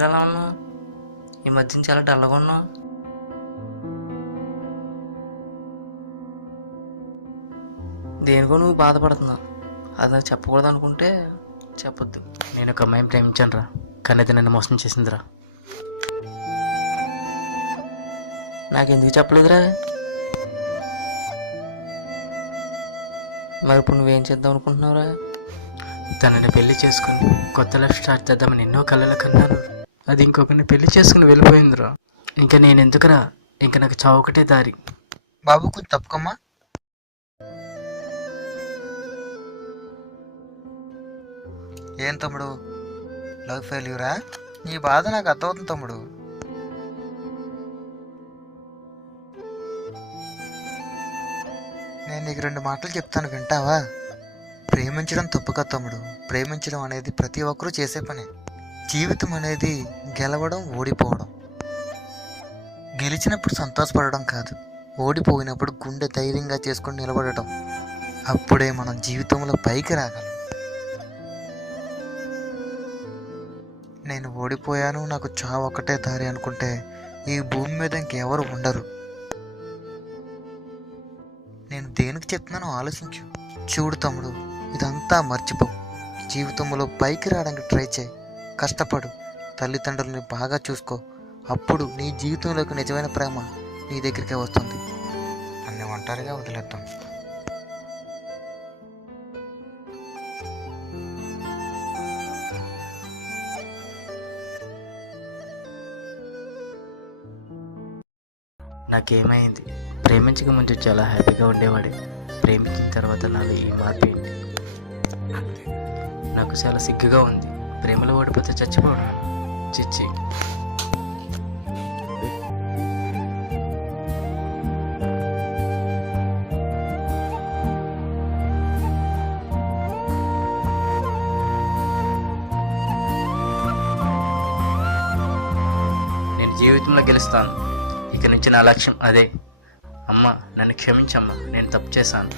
ఏంటి అలా ఉన్నావు? ఈ మధ్యన చాలా డల్గా ఉన్నావు. దేనికో నువ్వు బాధపడుతున్నావు. అది నాకు చెప్పకూడదు అనుకుంటే చెప్పొద్దు. నేను ఒక అమ్మాయిని ప్రేమించాను రా, కానీ అది నన్ను మోసం చేసిందిరా. నాకెందుకు చెప్పలేదురా? మరి ఇప్పుడు నువ్వేం చేద్దాం అనుకుంటున్నావురా? తనని పెళ్లి చేసుకుని కొత్త లైఫ్ స్టార్ట్ చేద్దామని ఎన్నో కళలు కన్నాను. అది ఇంకొకరిని పెళ్లి చేసుకుని వెళ్ళిపోయిందిరా. ఇంకా నేను ఎందుకురా, ఇంకా నాకు చావు ఒకటే దారి. బాబు కొంచెం తప్పుకోమ్మా. ఏం తమ్ముడు, లవ్ ఫెయిల్యూరా? నీ బాధ నాకు అర్థమవుతుంది తమ్ముడు. నేను నీకు 2 మాటలు చెప్తాను, వింటావా? ప్రేమించడం తప్పు కాదు తమ్ముడు. ప్రేమించడం అనేది ప్రతి ఒక్కరూ చేసే పని. జీవితం అనేది గెలవడం, ఓడిపోవడం. గెలిచినప్పుడు సంతోషపడడం కాదు, ఓడిపోయినప్పుడు గుండె ధైర్యంగా చేసుకొని నిలబడటం. అప్పుడే మనం జీవితంలో పైకి రాగలం. నేను ఓడిపోయాను, నాకు చావు ఒకటే దారి అనుకుంటే ఈ భూమి మీద ఇంకెవరు ఉండరు. నేను దేనికి చెప్తున్నానో ఆలోచించు. చూడు తమ్ముడు, ఇదంతా మర్చిపో. జీవితంలో పైకి రావడానికి ట్రై చేయి, కష్టపడు, తల్లిదండ్రులని బాగా చూసుకో. అప్పుడు నీ జీవితంలోకి నిజమైన ప్రేమ నీ దగ్గరికే వస్తుంది. నన్ను ఒంటరిగా వదిలేద్దాం. నాకేమైంది? ప్రేమించక ముందు చాలా హ్యాపీగా ఉండేవాడే. ప్రేమించిన తర్వాత నాలో ఈ మార్పు ఏంటి? నాకు చాలా సిగ్గుగా ఉంది. ప్రేమలో ఓడిపోతే చచ్చిపోవడం చిచ్చి. నేను జీవితంలో గెలుస్తాను. ఇక నుంచి నా లక్ష్యం అదే. అమ్మ, నన్ను క్షమించమ్మా, నేను తప్పు చేశాను.